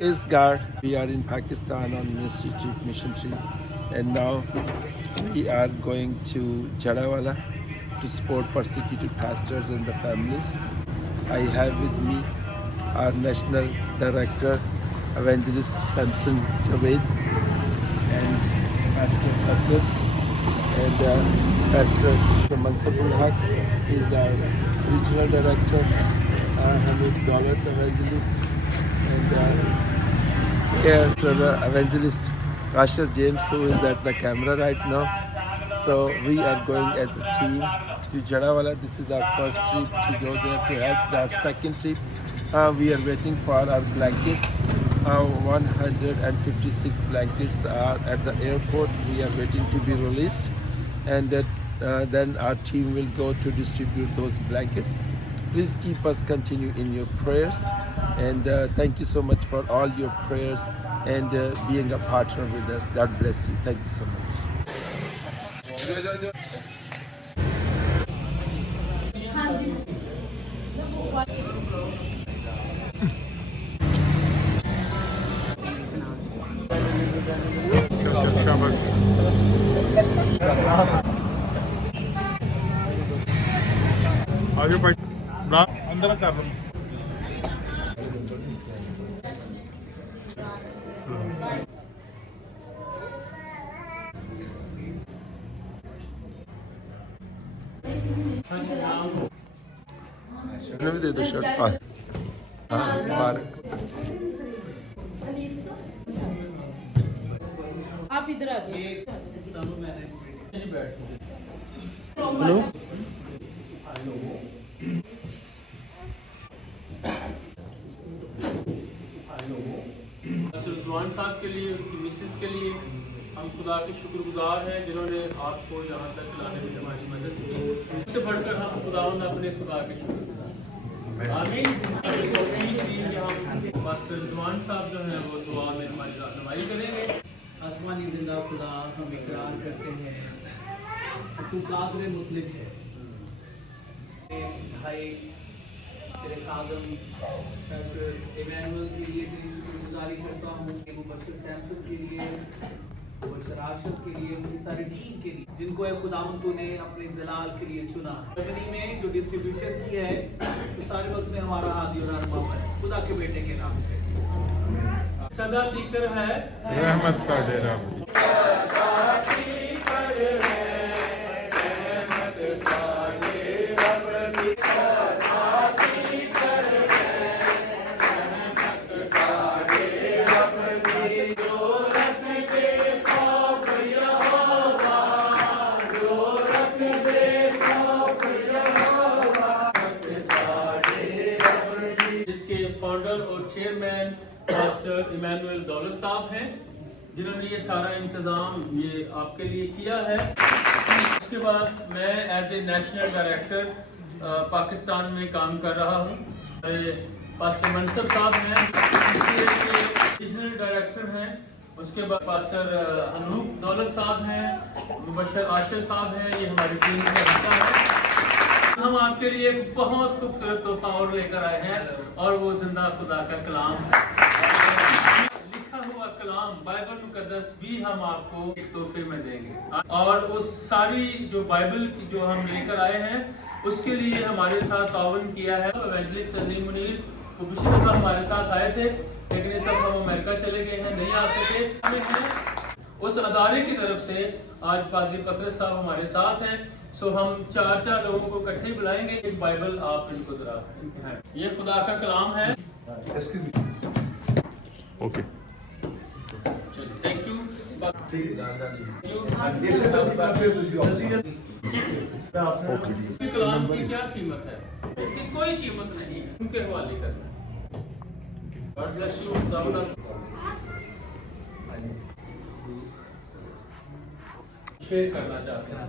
Praise God, we are in Pakistan on ministry trip, mission trip, and now we are going to Jadawala to support persecuted pastors and the families. I have with me our national director, evangelist Samson Javed, and Pastor Abdus, and Pastor Mansabul Haq is our regional director, Hamid Daulat, evangelist, and evangelist Kasher James, who is at the camera right now. So we are going as a team to Jadawala. This is our first trip to go there to help. Our second trip, we are waiting for our blankets. 156 blankets are at the airport. We are waiting to be released, and then our team will go to distribute those blankets. Please keep us continue in your prayers, and thank you so much for all your prayers and being a partner with us. God bless you. Thank you so much. आगे बैठ अंदर कर लो भी दे दो shirt. हाँ मुबारक। आप इधर आ जाओ। हेलो। रिजवान साहब के लिए, उनकी मिसेस के लिए हम खुदा के शुक्रगुजार हैं जिन्होंने आपको यहाँ तक लाने में हमारी मदद की। उससे बढ़कर हम खुदावंद अपने खुदा के शुक्रगुजार। आमीन। मास्टर रिजवान साहब जो हैं वो दुआ में हमारी रहनुमाई करेंगे। आसमानी जिंदा खुदा, हम इकरार करते हैं तू कादर मुतलिक है। भाई तेरे खादम डॉक्टर इमैनुअल के लिए तेरी शुक्रगुजारी करता हूँ, मुबशर सैमसन के लिए, मुबशर आशफ के लिए, उनकी सारी टीम के लिए जिनको है खुदावंद तूने अपने जलाल के लिए चुना। जर्मनी में जो डिस्ट्रीब्यूशन की है तो सारे वक्त में हमारा हादी और रहनुमा है खुदा के बेटे के नाम से सदा दीकर है रहमत साडे रब फाउंडर और चेयरमैन मास्टर इमैनुअल दौलत साहब हैं जिन्होंने ये सारा इंतज़ाम ये आपके लिए किया है। उसके बाद मैं as a national director Pakistan में काम कर रहा हूँ। पास्टर मनसब साहब हैं रीजनल डायरेक्टर हैं। उसके बाद पास्टर अनूप दौलत साहब हैं, मुबशर आशिर साहब हैं, ये हमारी टीम का हिस्सा है। हम आपके लिए एक बहुत खूबसूरत तोहफा और लेकर आए हैं और वो जिंदा खुदा का कलाम है। लिखा हुआ कलाम बाइबल मुकद्दस भी हम आपको एक तोहफे में देंगे और उस सारी जो बाइबल की जो हम लेकर आए हैं उसके लिए हमारे साथ ताउन किया है एवेंजलिस्ट अजीम मुनीर। वो पिछली दफा हमारे साथ आए थे लेकिन इस दफा वो अमेरिका चले गए हैं, नहीं आ सके। उस अदारे की तरफ से आज पादरी पतरस साहब हमारे साथ हैं। सो हम चार लोगों को इकट्ठे बुलाएंगे। एक बाइबल आप इनको जरा ये खुदा का कलाम है। Okay thank you. कलाम की क्या कीमत है? इसकी कोई कीमत नहीं है, उनके हवाले करना। God bless you. शेयर करना चाहते हैं।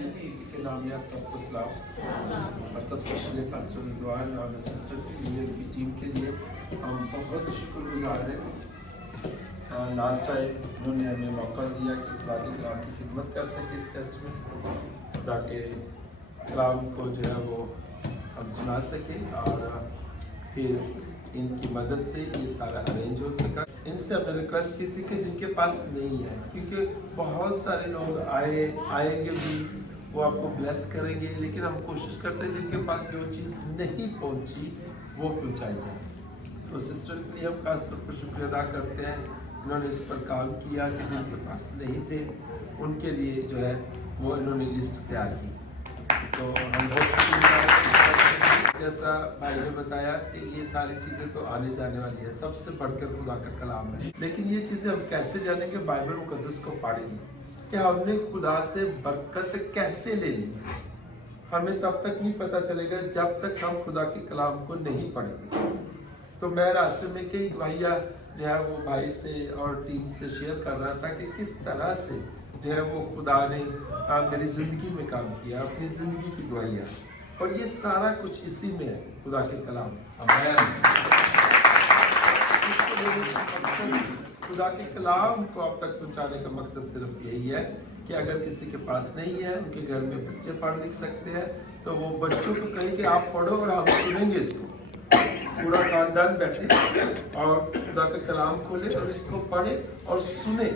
इसी के नाम में आप सबको सलाम और सबसे पहले पास्टर रिजवान और सिस्टर की टीम के लिए हम बहुत शुक्रगुजार हैं। लास्ट टाइम उन्होंने हमें मौका दिया कि खुदा के कलाम की खिदमत कर सके इस चर्च में, खुदा के कलाम को जो है वो हम सुना सकें और फिर ان کی مدد سے یہ سارا ارینج ہو سکا. ان سے ہم نے ریکویسٹ کی تھی کہ جن کے پاس نہیں ہے، کیونکہ بہت سارے لوگ آئیں گے بھی، وہ آپ کو بلیس کریں گے، لیکن ہم کوشش کرتے ہیں جن کے پاس جو چیز نہیں پہنچی وہ پہنچائی جائے. تو سسٹر کے لیے ہم خاص طور پر شکریہ ادا کرتے ہیں، انہوں نے اس پر کام کیا کہ جن کے پاس نہیں تھے ان کے لیے جو ہے وہ انہوں نے لسٹ تیار کی. تو ہم بہت جیسا بھائی نے بتایا کہ یہ ساری چیزیں تو آنے جانے والی ہے، سب سے بڑھ کر خدا کا کلام ہے. لیکن یہ چیزیں ہم کیسے جانیں گے؟ بائبل مقدس کو پڑھیں گے کہ ہم نے خدا سے برکت کیسے لینی ہے. ہمیں تب تک نہیں پتہ چلے گا جب تک ہم خدا کے کلام کو نہیں پڑھیں گے. تو میں راستے میں کئی گواہیاں جو ہے وہ بھائی سے اور ٹیم سے شیئر کر رہا تھا کہ کس طرح سے جو ہے وہ خدا نے میری زندگی میں کام کیا، اپنی زندگی کی گواہیاں، اور یہ سارا کچھ اسی میں ہے، خدا کے کلام. خدا کے کلام کو آپ تک پہنچانے کا مقصد صرف یہی ہے کہ اگر کسی کے پاس نہیں ہے، ان کے گھر میں بچے پڑھ لکھ سکتے ہیں، تو وہ بچوں کو کہیں کہ آپ پڑھو اور ہم سنیں گے اس کو. پورا خاندان بیٹھے اور خدا کا کلام کھولے اور اس کو پڑھے اور سنے،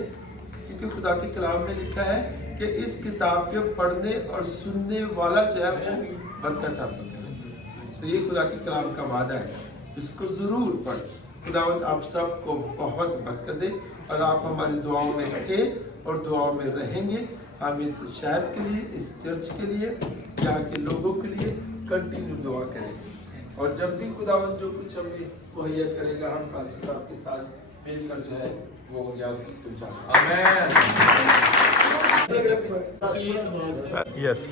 کیونکہ خدا کے کلام میں لکھا ہے کہ اس کتاب کے پڑھنے اور سننے والا جو ہے وہ برکت حاصل کرے. تو یہ خدا کے کلام کا وعدہ ہے، اس کو ضرور پڑھیں. خداوند آپ سب کو بہت برکت دے، اور آپ ہماری دعاؤں میں تھے اور دعاؤں میں رہیں گے. ہم اس شہر کے لیے، اس چرچ کے لیے، یہاں کے لوگوں کے لیے کنٹینیو دعا کریں گے. اور جب بھی خداوند جو کچھ ہمیں مہیا کرے گا، ہم پاسٹر صاحب کے ساتھ مل کر جو ہے وہ یاد پہنچائیں. یس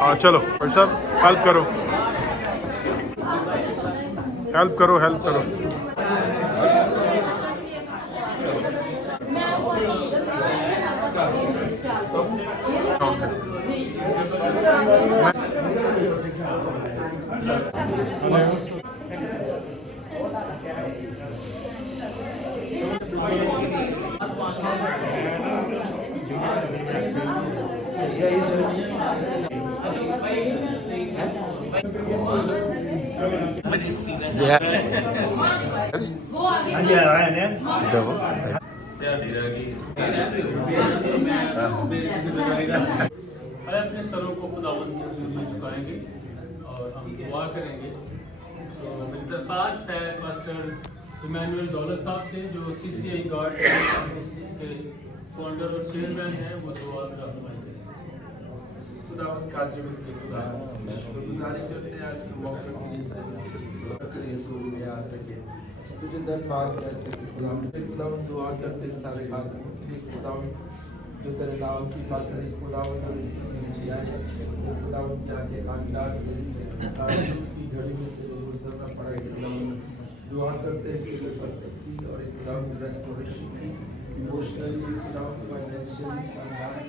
ہاں چلو بھائی صاحب ہیلپ کرو، ہیلپ کرو، ہیلپ کرو. اپنے سروں کو خداوند کے حضور میں جھکائیں گے اور ہم دعا کریں گے. تو میری درخواست ہے پاسٹر ایمینول دولت صاحب سے، جو CCI گارڈ کے فاؤنڈر اور چیئرمین ہیں، وہ دعا میں رہنمائی کریں. خداوند قادر کے خدا، شکر گزاری کرتے ہیں آج کے موقع کے لیے حضور میں آ سکے، تجھے دربار کر سکے. خداوند دعا کرتے ہیں سارے خادموں کے لیے، خداوند جو تیرے نام کی بات کریں، خداوند خداوند کیا کہ خاندان کے اس کی گھڑی میں سے گزرنا پڑا ہے. خداوند دعا کرتے ہیں کہ برکت کی اور ایک خداوند ریسٹوریشن کی، ایموشنلی، خداوند فائنینشلی، خاندان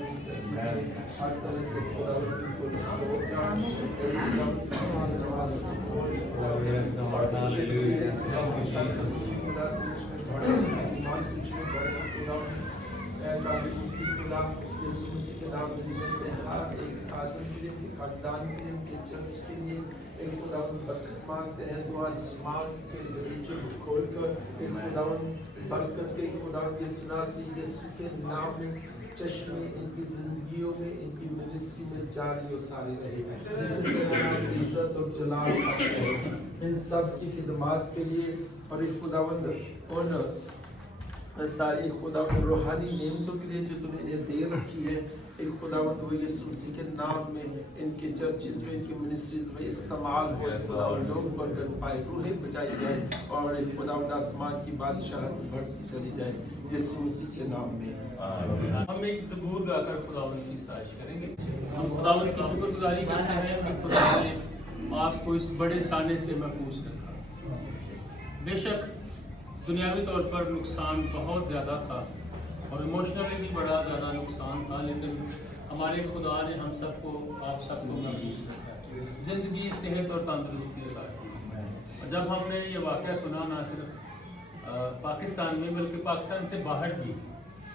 میں ہر طرح سے خداوند کو ریسٹور یسوع مسیح کے نام میں سے ہر ایک آدمی کے لیے، خاندان کے لیے، ان کے چرچ کے لیے ایک خداوند برکت مانگتے ہیں. دعا آسمان کے دریچے کو کھول کر ایک خداوند برکت کے، خداوند یسوع ناصری یسوع کے نام میں چشمے ان کی زندگیوں میں، ان کی منسٹری میں جاری و ساری رہے، جس سے عزت اور جلال ہے ان سب کی خدمات کے لیے. اور ایک خداوند ان ساری خداوند روحانی نعمتوں کے لیے جو تم نے انہیں دے رکھی ہے، ایک خداوند وہ یسوع مسیح کے نام میں ان کے چرچز میں، ان کی منسٹریز میں استعمال ہو. خداوند لوگ برکت پائے، روحیں بچائی جائیں، اور ایک خداوند آسمان کی بادشاہت بڑھتی چلی جائے یسوع مسیح کے نام میں. ہم ایک زبور گا کر خداوند کی ستائش کریں گے. ہم خداوند کی شکر گزاری کرتے ہیں کہ خدا نے آپ کو اس بڑے سانے سے محفوظ رکھا. بے شک دنیاوی طور پر نقصان بہت زیادہ تھا اور ایموشنلی بھی بڑا زیادہ نقصان تھا، لیکن ہمارے خدا نے ہم سب کو، آپ سب کو محفوظ رکھا، زندگی، صحت اور تندرستی عطا کی. اور جب ہم نے یہ واقعہ سنا، نہ صرف پاکستان میں بلکہ پاکستان سے باہر بھی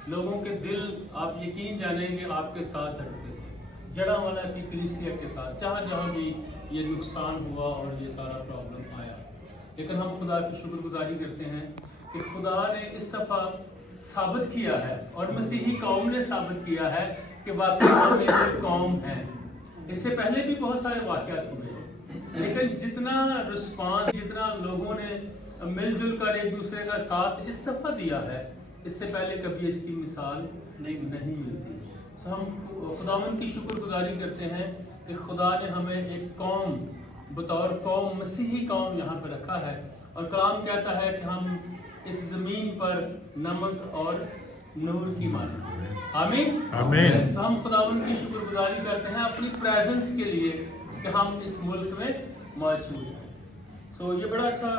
لوگوں کے دل، آپ یقین جانیں گے، آپ کے ساتھ دھڑکتے تھے. जड़ावाला की कलीसिया के साथ जहाँ जहाँ भी ये नुकसान हुआ और ये सारा प्रॉब्लम आया, लेकिन हम खुदा की शुक्रगुजारी करते हैं कि खुदा ने इस दफ़ा साबित किया है और मसीही कौम ने साबित किया है कि वाकई हम एक कौम है। इससे पहले भी बहुत सारे वाक़यात हुए, लेकिन जितना रिस्पांस, जितना लोगों ने मिलजुल कर एक दूसरे का साथ इस दफ़ा दिया है, इससे पहले कभी इसकी मिसाल नहीं मिलती। तो हम खुदावंद की शुक्रगुजारी करते हैं कि खुदा ने हमें एक कौम बतौर कौम, मसीही कौम यहाँ पर रखा है, और कलाम कहता है कि हम इस ज़मीन पर नमक और नूर की माने। आमीन आमीन। तो हम खुदावंद की शुक्रगुजारी करते हैं अपनी प्रेजेंस के लिए कि हम इस मुल्क में मौजूद हैं। सो ये बड़ा अच्छा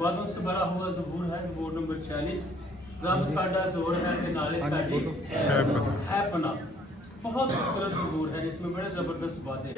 वादों से भरा हुआ ज़बूर है, ज़बूर नंबर 40। रब साडा जोर है कि नाले साडी है पना। बहुत खूबसूरत ज़बूर है, इसमें बड़े ज़बरदस्त बातें।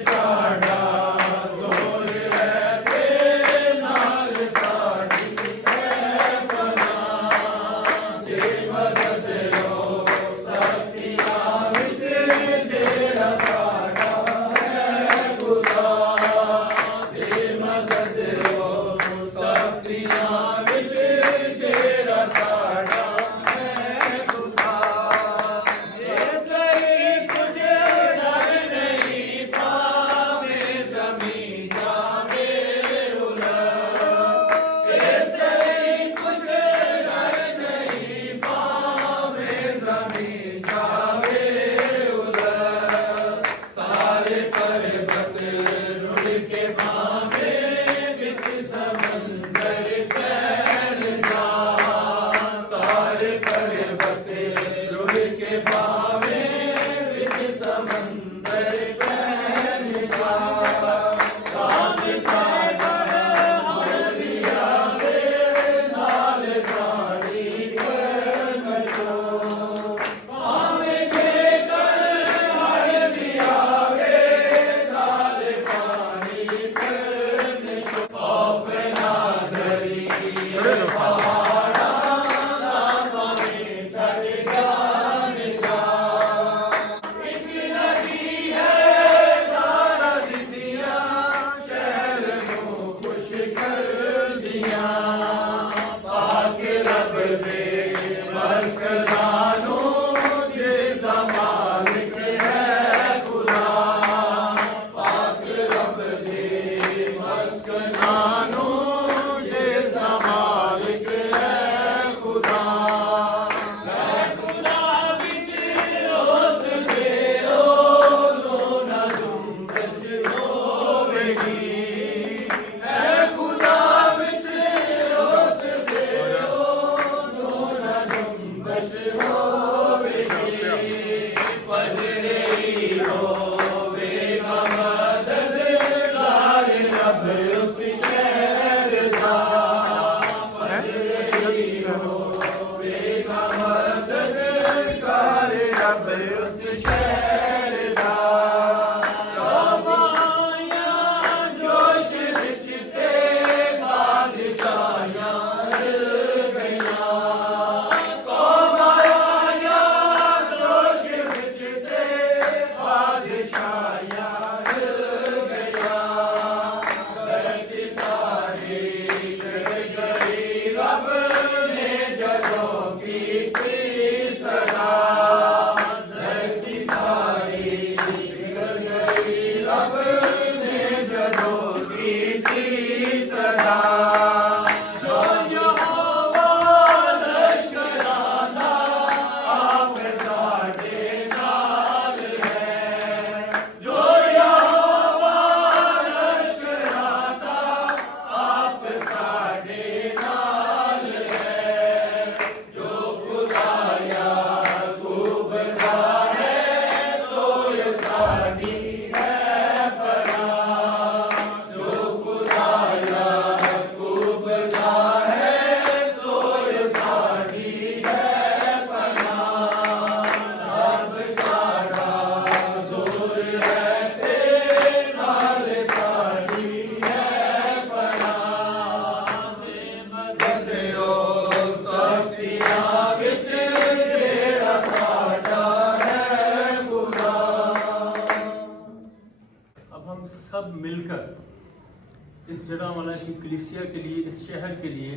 इस जड़ावाला की कलीसिया के लिए, इस शहर के लिए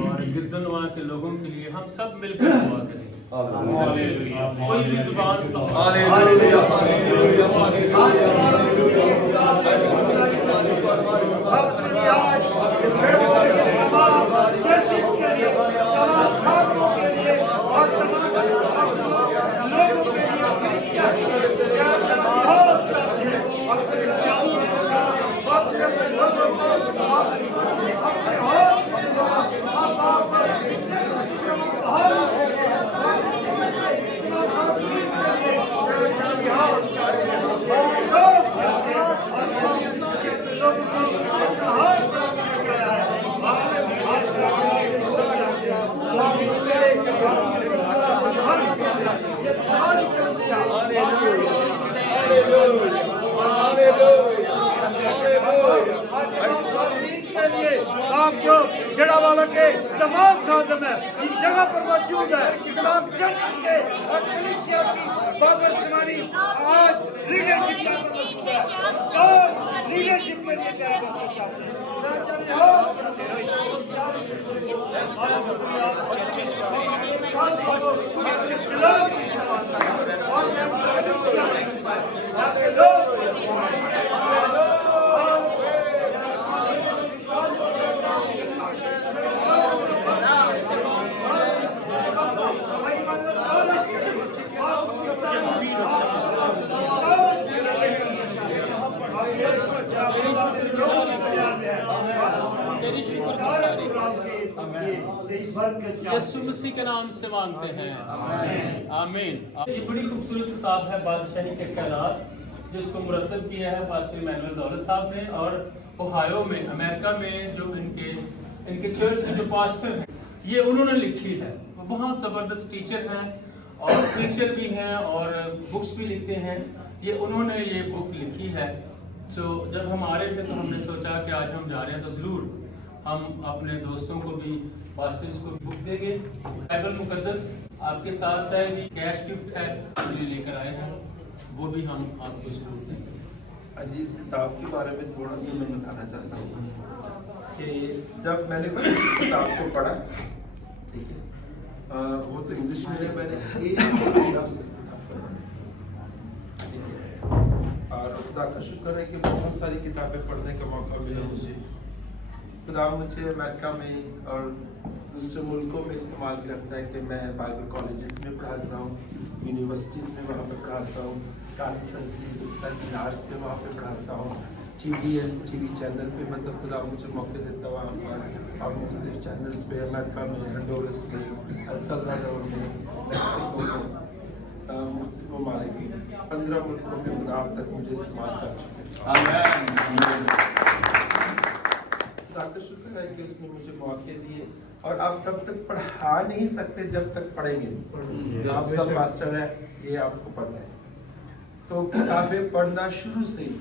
और गिरदनवा के लोगों के लिए हम सब मिलकर दुआ करें। कोई भी जुबान जड़ावाला के तमाम खादम है इस जगह पर मौजूद है। तमाम चर्च के और कलीसिया की बाबर शुमारी आज लीडरशिप के अंदर मौजूद है। सब लीडरशिप के लिए तैयार करना चाहते हैं। यीशु मसीह के नाम से मांगते हैं, आमीन। ये बड़ी खूबसूरत किताब है बादशाही के ख्यालात, जिसको मुरतब किया है पास्टर इमैनुअल दौलत साहब ने, और ओहायो में, अमेरिका में जो इनके चर्च के जो पास्टर हैं, ये उन्होंने लिखी है। वो बहुत ज़बरदस्त टीचर हैं और प्रीचर भी हैं और बुक्स भी लिखते हैं। ये उन्होंने ये बुक लिखी है। तो जब हम आ रहे थे तो हमने सोचा कि आज हम जा रहे हैं तो ज़रूर हम अपने दोस्तों को भी, पास्टर्स को बुक देंगे। बाइबल मुकद्दस आपके साथ जाएगी, कैश गिफ्ट है ये लेकर आए हैं, वो भी हम आपको ज़रूर देंगे। आज इस किताब के बारे में थोड़ा सा मैं बताना चाहता हूँ कि जब मैंने इस किताब को पढ़ा, ठीक है, वो तो इंग्लिश में है, मैंने एक लफ्ज़ इस किताब पर पढ़ा, ठीक है, और खुदा का शुक्र है कि बहुत सारी किताबें पढ़ने का मौका मिला मुझे। खुदा मुझे अमेरिका में और दूसरे मुल्कों में इस्तेमाल करता है कि मैं बाइबल कॉलेजेस में पढ़ाता हूँ, यूनिवर्सिटीज़ में वहाँ पर पढ़ाता हूँ, कॉन्फ्रेंसेस, सेमिनार्स में वहाँ पे पढ़ाता हूँ, टीवी चैनल पे, मतलब खुदा मुझे मौके देता है वहाँ पर, और मुख्तलिफ चैनल्स पे अमेरिका में, हंडोरस में, एल सल्वाडोर में, मैक्सिको में, ममालिक में 15 मुल्कों में खुदा अब तक मुझे इस्तेमाल कर चुके हैं। खुदा का शुक्र है कि उसने मुझे मौके दिए, और आप तब तक पढ़ा नहीं सकते जब तक पढ़ेंगे। आप सब मास्टर हैं, ये आपको पता है। तो किताबें पढ़ना शुरू से ही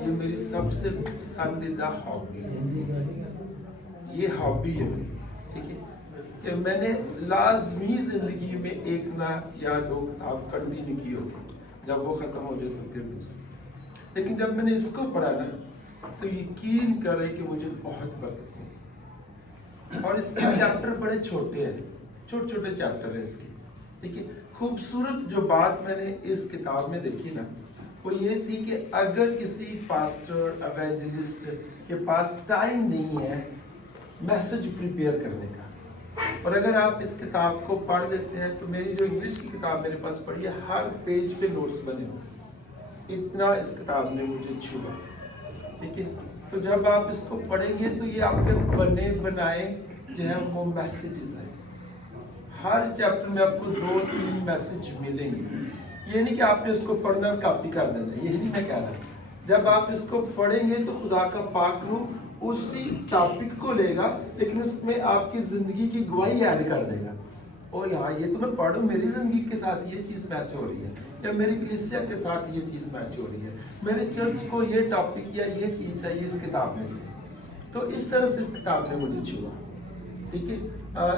ये मेरी सबसे पसंदीदा हॉबी है। ये हॉबी है मेरी, ठीक है, कि मैंने लाजमी जिंदगी में एक ना या दो किताब कंटिन्यू की होगी, जब वो खत्म हो जाए तो फिर दूसरी। लेकिन जब मैंने इसको पढ़ा ना, तो यकीन करें कि मुझे बहुत बरकत है। और इसके चैप्टर बड़े छोटे हैं, छोटे छोटे चैप्टर हैं इसके, ठीक है। खूबसूरत जो बात मैंने इस किताब में देखी ना, वो ये थी कि अगर किसी पास्टर, एवेंजलिस्ट के पास टाइम नहीं है मैसेज प्रिपेयर करने का, और अगर आप इस किताब को पढ़ लेते हैं, तो मेरी जो इंग्लिश की किताब मेरे पास पढ़ी है, हर पेज पे नोट्स बने हुए, इतना इस किताब ने मुझे छुआ, ठीक है। तो जब आप इसको पढ़ेंगे तो ये आपके बने बनाए जो है वो मैसेजेस हैं। हर चैप्टर में आपको 2-3 मैसेज मिलेंगे। ये नहीं कि आपने इसको पढ़ना और कॉपी कर देना, ये नहीं मैं कह रहा। जब आप इसको पढ़ेंगे तो खुदा का पाक रूह उसी टॉपिक को लेगा, लेकिन उसमें आपकी ज़िंदगी की गवाही ऐड कर देगा। और यहाँ ये तो मैं पढ़ूँ, मेरी ज़िंदगी के साथ ये चीज़ मैच हो रही है, या मेरी कलीसिया के साथ ये चीज़ मैच हो रही है, मेरे चर्च को ये टॉपिक या ये चीज़ चाहिए इस किताब में से। तो इस तरह से इस किताब ने मुझे छुआ, ठीक है।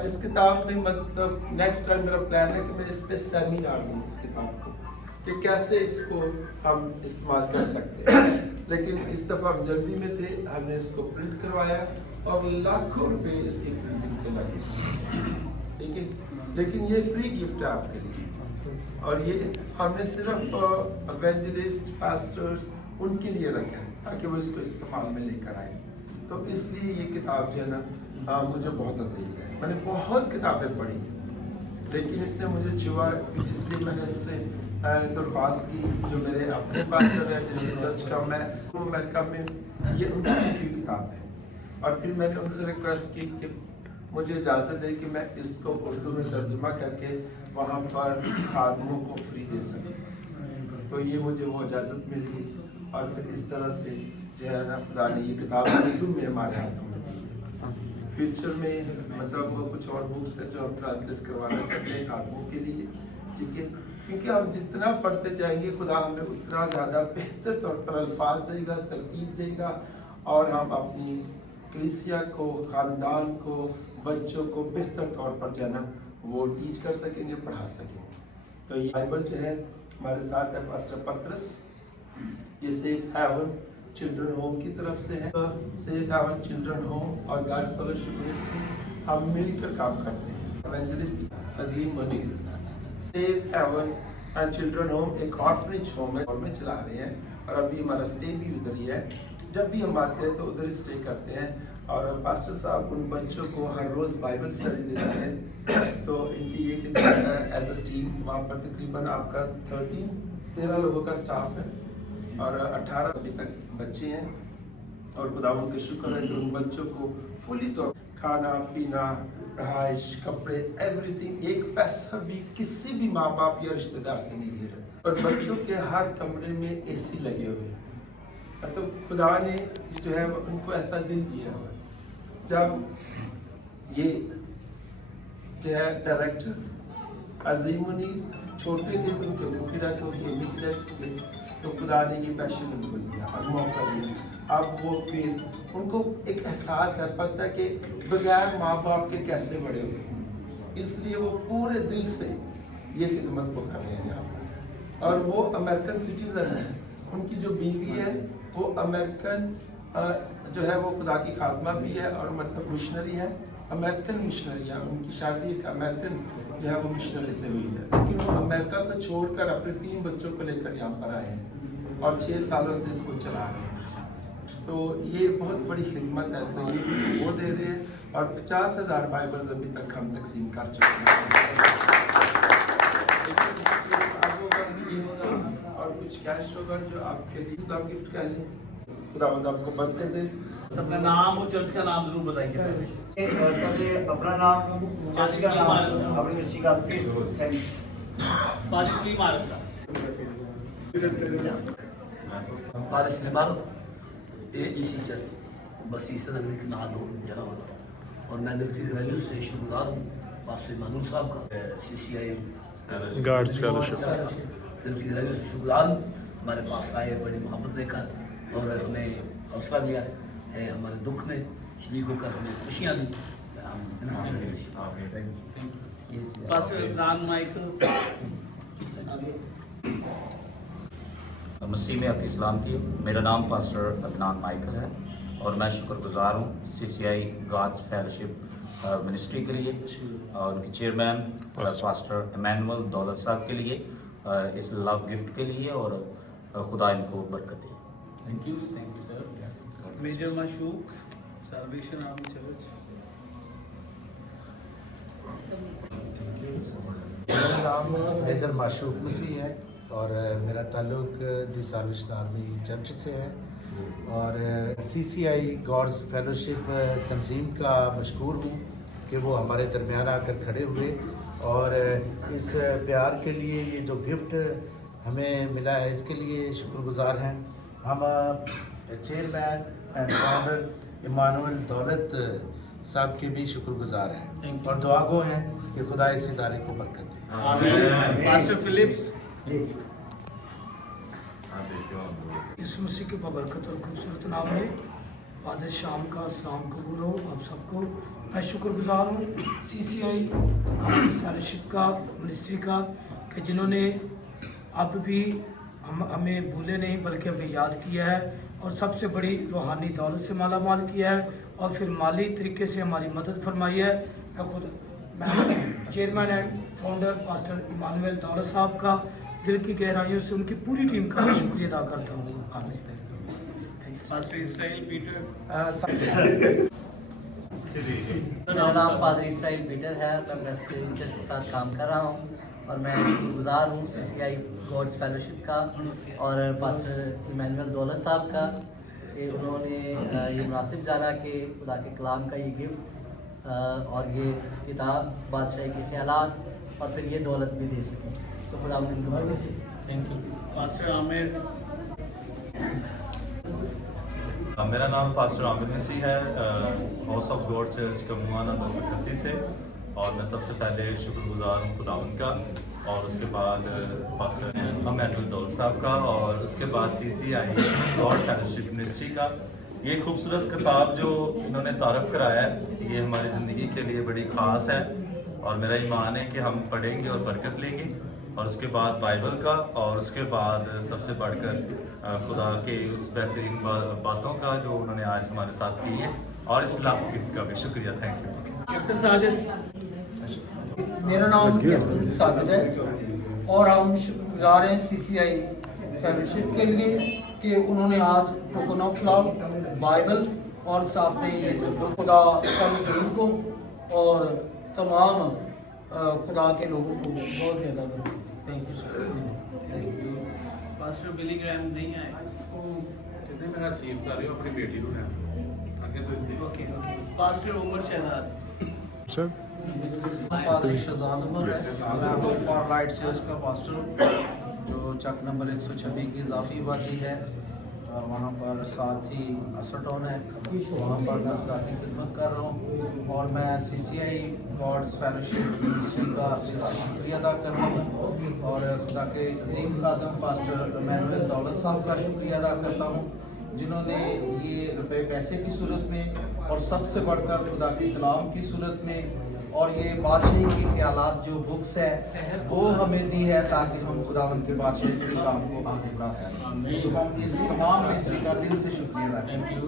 इस किताब में मतलब नेक्स्ट टाइम मेरा प्लान है कि मैं इस पे सेमिनार दूँ इस किताब को, कि कैसे इसको हम इस्तेमाल कर सकते हैं। लेकिन इस दफ़ा हम जल्दी में थे, हमने इसको प्रिंट करवाया और लाखों रुपए इसकी प्रिंटिंग पे लगे, ठीक है। लेकिन ये फ्री गिफ्ट है आपके लिए, और ये हमने सिर्फ इवेंजलिस्ट पास्टर्स उनके लिए रखा है ताकि वो इसको इस्तेमाल में लेकर आए। तो इसलिए ये किताब जो है ना मुझे बहुत अजीज है। मैंने बहुत किताबें पढ़ी लेकिन इसने मुझे छुआ, इसलिए मैंने उससे दरख्वास्त की जो मेरे अपने पास्टर है जिनके चर्च का मैं अमेरिका में, ये उनकी लिखी किताब है। और फिर मैंने उनसे रिक्वेस्ट की कि मुझे इजाज़त दे कि मैं इसको उर्दू में तर्जुमा करके वहाँ पर खादमों को फ्री दे सकूँ। तो ये मुझे वो इजाज़त मिल गई और फिर इस तरह से जो है ना खुदा ने ये किताब उर्दू में हमारे हाथों में दी। फ्यूचर में मतलब वो कुछ और बुक्स है जो हम ट्रांसलेट करवाना चाहते हैं खादमों के लिए, ठीक है। क्योंकि हम जितना पढ़ते जाएंगे खुदा हमें उतना ज़्यादा बेहतर तौर पर अल्फाज देगा, तरतीब देगा, और हम अपनी कलीसिया को, ख़ानदान को, बच्चों को बेहतर तौर पर जो है ना वो टीच कर सकेंगे, पढ़ा सकेंगे। तो ये बाइबल जो है हमारे साथ है पास्टर पत्रस, ये सेफ हेवन चिल्ड्रन होम की तरफ से है। सेफ हेवन चिल्ड्रन होम और गॉड्स फेलोशिप मिनिस्ट्री हम मिलकर काम करते हैं। Evangelist Azeem Munir Safe Haven and Children Home एक ऑर्फनेज होम है और में चला रहे हैं, और अभी हमारा स्टे भी उधर ही है। जब भी हम आते हैं तो उधर ही स्टे करते हैं, और पास्टर साहब उन बच्चों को हर रोज़ बाइबल स्टडी देते हैं। तो इनकी ये किताब है एज अ टीम, वहाँ पर तकरीबन आपका 13 लोगों का स्टाफ है और 18 अभी तक बच्चे हैं। और खुदा उनका शुक्र है कि उन बच्चों को फुली तौर खाना पीना, रहाइश, कपड़े, एवरीथिंग, एक पैसा भी किसी भी माँ बाप या रिश्तेदार से नहीं ले रहे। और बच्चों के हर कमरे में एसी लगे हुए हैं। तो खुदा ने जो है उनको ऐसा दिल दिया हुआ है। जब ये जो है डायरेक्टर अजीम मुनीर छोटे थे तो उनके मुँह की डेथ हो गई, अम्मी की डेथ हो गई, तो खुदा ने ये पैशन उनको दिया और मौका दिया। अब वो फिर उनको एक एहसास है, पता है कि बगैर माँ बाप के कैसे बड़े हुए, इसलिए वो पूरे दिल से ये खिदमत को कर रहे हैं यहाँ पर। और वो अमेरिकन सिटीजन है, उनकी जो बीवी है वो अमेरिकन जो है वो खुदा की खात्मा भी है और मतलब मिशनरी है, अमेरिकन मिशनरी है। उनकी शादी एक अमेरिकन जो है वो मिशनरी से हुई है, लेकिन वो अमेरिका को छोड़कर अपने 3 बच्चों को लेकर यहाँ पर आए हैं और 6 सालों से इसको चला रहे हैं। तो ये बहुत बड़ी खिदमत है, तो ये वो दे रहे हैं। और 50,000 बाइबल्स अभी तक हम तकसीम कर चुके हैं। और कुछ कैश होगा जो आपके लिए इस्लाम गिफ्ट का है। खुदावंद आपको बरकत दे। अपना नाम और चर्च का नाम जरूर बताइए। पहले अपना नाम, चर्च का नाम, अपनी मिर्ची का चर्च बसी से नगरी के नाल जलावाला, और मैं दिल की गहराइयों से शुक्रगुजार हूँ पास्टर इमानुएल साहब का, CCI गॉड्स फेलोशिप, दिल की गहराइयों से शुक्रगुजार हूँ। हमारे पास आए, बड़ी मोहब्बत देकर और हमें हौसला दिया है, हमारे दुख में शरीक होकर हमें खुशियाँ दी। मसीह में आपकी सलामती हो। मेरा नाम पास्टर अदनान माइकल है और मैं शुक्रगुजार हूँ CCI गॉड्स फेलोशिप मिनिस्ट्री के लिए और उनके चेयरमैन पास्टर इमैनुअल दौलत साहब के लिए, इस लव गिफ्ट के लिए, और खुदा इनको बरकत दे। Thank you sir. Major Mashooq Salvation Army church. मेरा नाम मेजर माशूक मसीह है और मेरा ताल्लुक दी साल्वेशन आर्मी चर्च से है, और CCI गॉड्स फेलोशिप तंजीम का मशकूर हूँ कि वो हमारे दरमियान आकर खड़े हुए और इस प्यार के लिए, ये जो गिफ्ट हमें मिला है इसके लिए शुक्रगुजार हैं। हम chairman and founder Emmanuel Daulat साहब के भी शुक्रगुजार हैं और दुआगो हैं कि खुदा इस इदारे को बरकत दे। Pastor Philips. यीशु मसीह की बरकत और खूबसूरत नाम में फादर शाम का सलाम कबूल हो आप सबको। मैं शुक्रगुजार हूँ CCI फेलोशिप का, मिनिस्ट्री का, कि जिन्होंने अब भी हमें भूले नहीं बल्कि हमें याद किया है और सबसे बड़ी रूहानी दौलत से माला माल किया है और फिर माली तरीके से हमारी मदद फरमाई है। मैं chairman and founder pastor Emmanuel Daulat साहब का दिल की गहराइयों से उनकी पूरी टीम का शुक्रिया अदा करता हूँ। मेरा नाम पादरी इसराइल पीटर है। मैं प्रेस्बिटेरियन चर्च के साथ काम कर रहा हूँ और मैं शुक्रगुजार हूँ CCI गॉड्स फेलोशिप का और पास्टर इमानुएल दौलत साहब का कि उन्होंने ये मुनासिब जाना कि खुदा के कलाम का ये गिफ्ट और ये किताब बादशाही के ख्यालात और फिर ये दौलत भी दे सकें। सो खुदा उनको बरकत दे। Thank you. पास्टर आमिर। मेरा नाम पास्टर आमिर मसीह है, house of God church Kamua number 31 से, और मैं सबसे पहले शुक्रगुजार हूँ खुदावंद का और उसके बाद पास्टर इमानुएल दौलत साहब का और उसके बाद CCI गॉड फेलोशिप मिनिस्ट्री का। ये खूबसूरत किताब जो इन्होंने तारफ़ कराया है ये हमारी ज़िंदगी के लिए बड़ी ख़ास है और मेरा ईमान है कि हम पढ़ेंगे और बरकत लेंगे। और उसके बाद बाइबल का और उसके बाद सबसे बढ़कर खुदा के उस बेहतरीन बातों का जो उन्होंने आज हमारे साथ की है और इस लाभ गिफ्ट का भी शुक्रिया। Thank you. कैप्टन साजिद। मेरा नाम कैप्टन साजिद है और हम शुक्रगुजार हैं CCI फेलोशिप के लिए कि उन्होंने आज टोकन ऑफ लव बाइबल और साथ में ये जो खुदा को और तमाम खुदा के लोगों को बहुत ज़्यादा thank you sir. Pastor Billy Graham नहीं आए। कितने मेरा रिसीव कर रहे हो अपनी बेटी को है आगे तो okay. Pastor Umar Shahzad. Sir पादरी शहजाद उमर है। मैं होप फॉर लाइट चर्च का पास्टर हूँ जो चक नंबर 126 की इजाफी वाली है। वहाँ पर साथ ही असरटोन है, वहाँ पर मैं खुदा की खिदमत कर रहा हूँ और मैं CCI गॉड्स फेलोशिप मिनिस्ट्री का दिल से शुक्रिया अदा कर रहा हूँ और खुदा के अजीम खादम पास्टर इमानुएल दौलत साहब का शुक्रिया अदा करता हूँ जिन्होंने ये रुपए पैसे की सूरत में और सबसे बढ़कर खुदा के कलाम की सूरत में और ये बादशाही के ख्यालात जो बुक्स है वो हमें दी है ताकि हम खुदावंद के बादशाही के काम को आगे बढ़ा सकें। तो हम इस तमाम मिनिस्ट्री का दिल से शुक्रिया अदा करते हैं।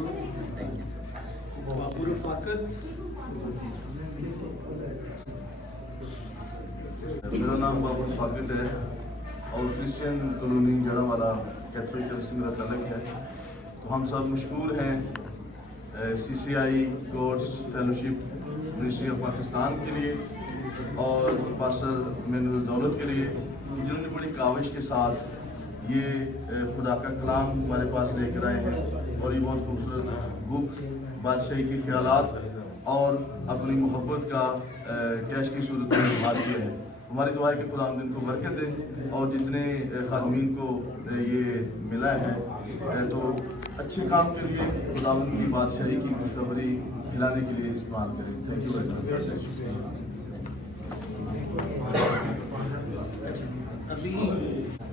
मेरा नाम बाबू रफाकत है और Christian colony Jaranwala Catholic church से मेरा तलक है। तो हम सब मशहूर हैं CCI God's Fellowship Ministry of Pakistan के लिए और पास्टर इमानुएल दौलत के लिए जिन्होंने बड़ी काविश के साथ ये खुदा का कलाम हमारे पास लेकर आए हैं और ये बहुत खूबसूरत बुक बादशाही के ख्यालात और अपनी मोहब्बत का कैश की सूरत में इजहार किया है। हमारी दुआ है कि खुदा इनको बरकत दे और जितने खादमीन को ये मिला है तो अच्छे काम के लिए खुदावंद की बादशाही की खुशखबरी खिलाने के लिए इस्तेमाल करें। Thank you very much. अभी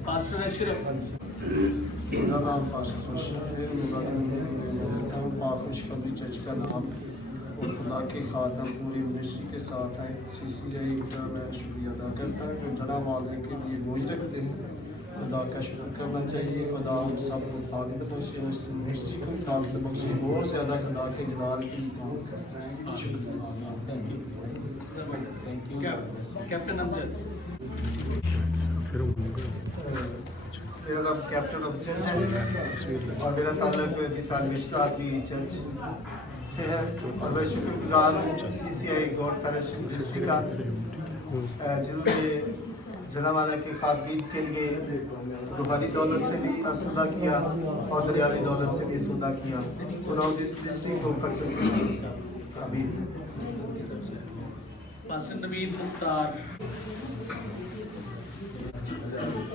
पास्टर अशरफ। मेरा नाम पास्टर अशरफ है। खुशखबरी चर्च का नाम और खुदा के खादम पूरी मिनिस्ट्री के साथ हैं। CCI का मैं शुक्रिया अदा करता हूँ जो जना वाले के लिए बोझ रखते हैं। खुदा का शुक्र करना चाहिए। खुदा हम सब को ताकत बख्शे, उस मिनिस्ट्री को ताकत बख्शे, बहुत ज़्यादा खुदा के जलाल की काम करते हैं। शुक्रिया। कैप्टन अमजद। मेरा नाम कैप्टन अमजद है और मेरा ताल्लुक सालविश्ता की चर्च से है और मैं शुक्रगुजार हूँ CCI गॉड फेलोशिप मिनिस्ट्री का जिन्होंने जनावाला के खादमीन के लिए रूहानी दौलत से भी असुदा किया और दरियावी दौलत से भी असुदा किया। उन्होंने इस मिनिस्ट्री को कसरत से अभी पास्टर नवीद मुख्तार।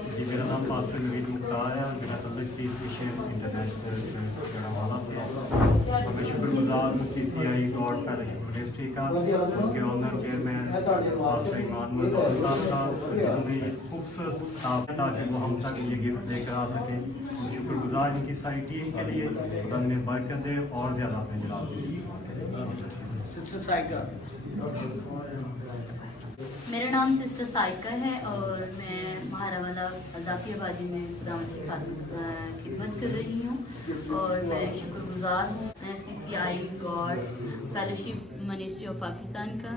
जी मेरा नाम पास्टर नवीद मुख्तार है और मेरा तल्लुक इंटरनेशनल जड़ावाला से और मैं शुक्रगुजार हूँ CCI गॉड फेलोशिप मिनिस्ट्री का, उनके honour chairman pastor Emmanuel Daulat साहब का जिन्होंने इस खूबसूरत किताब ताकि वो हम तक ये गिफ्ट लेकर आ सकें। तो शुक्रगुजार इनकी सारी टीम के लिए खुदा में बरकत दे और ज़्यादा अपने जलाल दे। सिस्टर साइका। मेरा नाम सिस्टर साइका है और मैं महारावाला अजाफी आबादी में खुदावंद की खिदमत कर रही हूँ और मैं शुक्रगुजार हूँ मैं CCI God fellowship Ministry of Pakistan का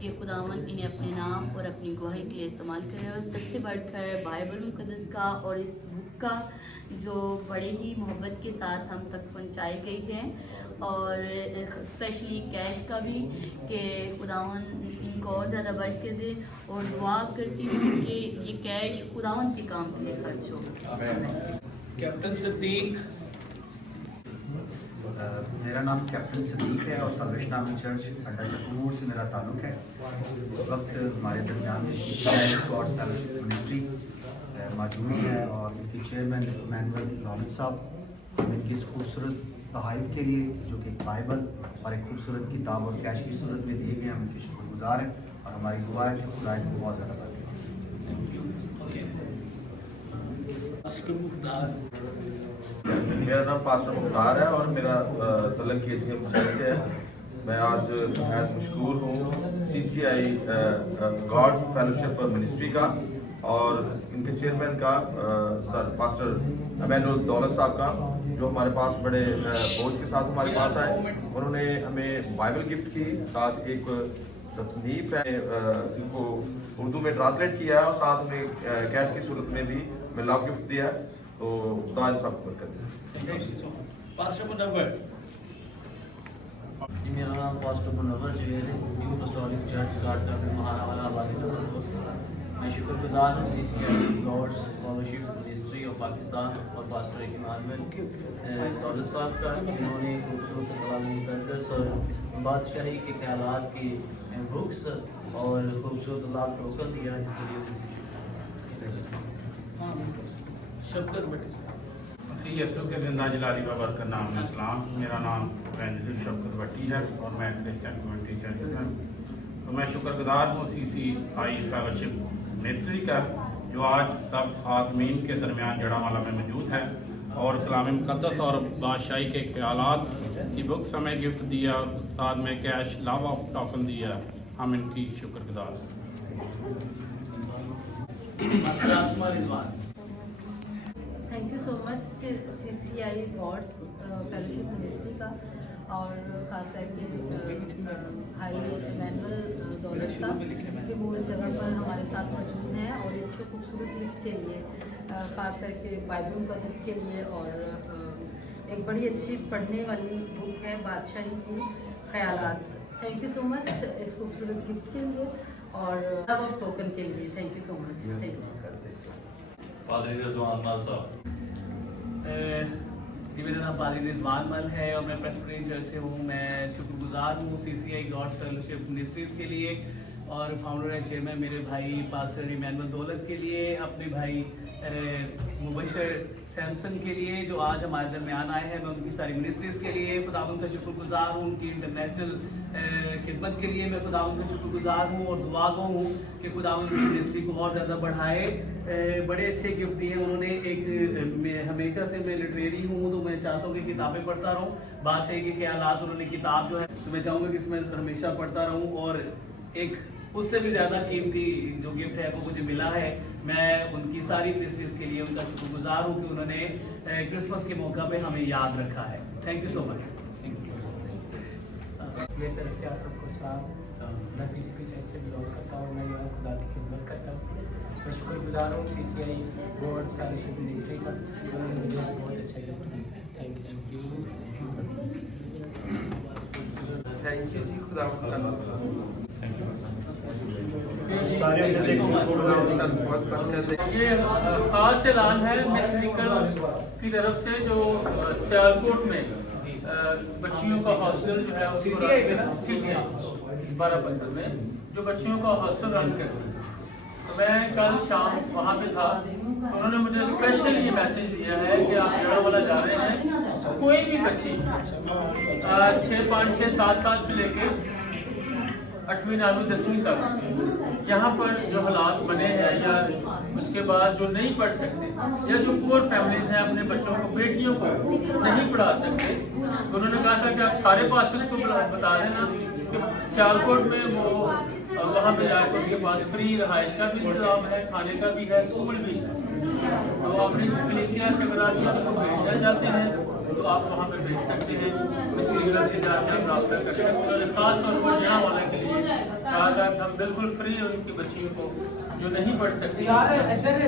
कि खुदावन इन्हें अपने नाम और अपनी गवाही के लिए इस्तेमाल करे और सबसे बढ़कर बाइबल मुक़द्दस का और इस बुक का जो बड़े ही मोहब्बत के साथ हम तक पहुँचाई गई है और स्पेशली कैश का भी कि खुदावन इनको और ज़्यादा बढ़ के दे और दुआ करती हूँ कि ये कैश खुदावन के काम के लिए खर्च हो। कैप्टन सिद्दीक। मेरा नाम कैप्टन सिद्दीक है और सालवेशन आर्मी चर्च अड्डा चकमूर से मेरा ताल्लुक़ है। इस वक्त हमारे दरमियान में CCI गॉड्स फेलोशिप मिनिस्ट्री मौजूद है और इनके चेयरमैन इमैनुअल दौलत साहब हम इनकी इस खूबसूरत तोहफ़े के लिए जो कि एक बाइबल और एक खूबसूरत किताब और कैश की सूरत में दिए गए हम इनके शुक्रगुजार हैं और हमारी दुआ है कि खुदा इनको बहुत ज़्यादा मेरा नाम पास्टर मुख्तार है और मेरा तलक KCM चर्च से है। मैं आज बहुत मशहूर हूँ CCI गॉड फेलोशिप मिनिस्ट्री का और इनके चेयरमैन का सर पास्टर इमैनुअल दौलत साहब का जो हमारे पास बड़े बोझ के साथ हमारे पास आए। उन्होंने हमें बाइबल गिफ्ट की, साथ एक तसनीफ है इनको उर्दू में ट्रांसलेट किया है और साथ में कैश की सूरत में भी हमें लव गिफ्ट दिया है। तो खुदा इन सबको बरकत दे। पास्टर मुनव्वर। मेरा नाम पास्टर मुनव्वर जुबैर है, न्यू अपोस्टोलिक चर्च घाटका महारावाला आबादी। मैं शुक्रगुजार हूँ CCI God's Fellowship Ministry of Pakistan और पास्टर इमैनुअल दौलत साहब का, जिन्होंने खूबसूरत कलाम मुक़द्दस और बादशाही के ख्यालात की बुक्स और खूबसूरत लाभ टोकन दिया, इसके लिए शब्द मसीह यसू के जिंदा जलाली बाबर का नाम है इस्लाम। मेरा नाम एवेंजलिस्ट शौकत भट्टी है और मैं क्रिश्चियन कम्युनिटी चर्च में हूँ। तो मैं शुक्रगुजार हूँ CCI फेलोशिप मिनिस्ट्री का जो आज सब खातमीन के दरमियान जड़ावाला में मौजूद है और कलाम मुक़द्दस और बादशाही के ख्यालात की बुक्स हमें गिफ्ट दिया और साथ में कैश लव ऑफ टॉकन दिया। हम इनकी शुक्रगुजार हैं। Thank you so much CCI God's Fellowship Ministry का और ख़ास करके भाई इमैनुअल दौलत का कि वो इस जगह पर हमारे साथ मौजूद हैं और इस खूबसूरत गिफ्ट के लिए ख़ास करके बाइबल मुक़द्दस के लिए और एक बड़ी अच्छी पढ़ने वाली बुक है बादशाही की ख्यालात। थैंक यू सो मच इस खूबसूरत गिफ्ट के लिए और लव ऑफ टोकन के लिए। Thank you so much. Thank you. पादरी रिजवान मल साहब। मेरा नाम पादरी रिजवान मल है और मैं प्रेस्बिटेरियन चर्च से हूँ। मैं शुक्रगुजार हूँ CCI गॉड्स फेलोशिप मिनिस्ट्रीज़ के लिए और फाउंडर एंड चेयरमैन मेरे भाई पास्टर इमैनुअल दौलत के लिए, अपने भाई मुबशर सैमसन के लिए जो आज हमारे दरमियान आए हैं। मैं उनकी सारी मिनिस्ट्रीज़ के लिए खुदावंद का शुक्रगुजार हूँ। उनकी इंटरनेशनल खिदमत के लिए मैं खुदावंद का शुक्रगुजार हूँ और दुआ गो हूँ कि खुदावंद की मिनिस्ट्री को और ज़्यादा बढ़ाए। बड़े अच्छे गिफ्ट दिए उन्होंने। एक हमेशा से मैं लिटरेरी हूँ तो मैं चाहता हूँ कि किताबें पढ़ता रहूँ। बादशाही के ख्यालात उन्होंने किताब जो है तो मैं चाहूँगा कि इसमें हमेशा पढ़ता रहूँ और एक उससे भी ज़्यादा कीमती जो गिफ्ट है वो मुझे मिला है। मैं उनकी सारी मिनिस्ट्रीज़ के लिए उनका शुक्रगुजार हूँ कि उन्होंने क्रिसमस के मौका पे हमें याद रखा है। Thank you so much. मेरी तरफ से आप सबको सलाम। मैं किसी भी चर्च से बिलोंग करता हूँ, मैं यहाँ खुदा की खिदमत करता हूँ। मैं शुक्रगुजार हूँ CCI गॉड्स फेलोशिप मिनिस्ट्री का, उन्होंने मुझे बहुत अच्छा गिफ्ट दिया। थैंक यू जी। खुदा ये खास ऐलान है मिसनिकल की तरफ से जो सियालकोट में बच्चियों का हॉस्टल जो है CTI 12 में जो बच्चियों का हॉस्टल रन करते हैं। तो मैं कल शाम वहाँ पे था, उन्होंने मुझे स्पेशल ये मैसेज दिया है कि आप जड़ावाला जा रहे हैं, कोई भी बच्ची 5, 6, 7 साल से लेके 8वीं 9वीं 10वीं तक यहाँ पर जो हालात बने हैं या उसके बाद जो नहीं पढ़ सकते या जो पुअर फैमिलीज हैं अपने बच्चों को बेटियों को नहीं पढ़ा सकते, तो उन्होंने कहा था कि आप सारे पास्टर्स को बता देना कि सियालकोट में वो वहाँ पे जाकर उनके पास फ्री रहाइश का भी इंतजाम है, खाने का भी है, स्कूल भी है। तो अपनी कलीसिया से बना के उनको भेजना चाहते हैं तो आप वहाँ पे भेज सकते हैं, किसी लीडर से जाकर आप रब्ता कर सकते हैं। खास तौर पर जड़ावाला के लिए कहा था कि हम बिल्कुल फ्री उनकी बच्चियों को जो नहीं पढ़ सकती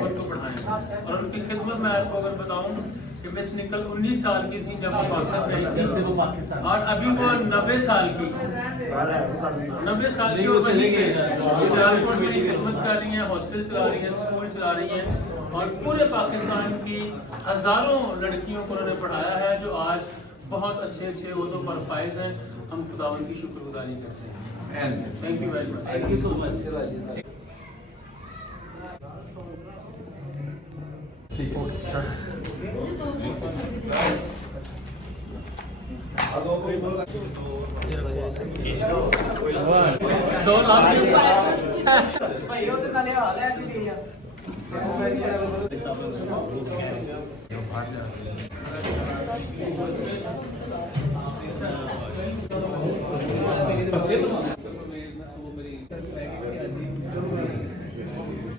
उनको पढ़ाएं। और उनकी खिदमत में आपको अगर बताऊँ कि मिस निकल 19 साल की थी जब वो पाकिस्तान में आई थी, और अभी वो 90 साल की 90 साल की सियालकोट में खिदमत कर रही हैं, हॉस्टल चला रही हैं, स्कूल चला रही हैं, और पूरे पाकिस्तान की हज़ारों लड़कियों को उन्होंने पढ़ाया है जो आज बहुत अच्छे अच्छे ओहदों पर फाइज हैं। हम खुदावंद की शुक्रगुजारी करते हैं। Thank you very much. Thank you so much. तो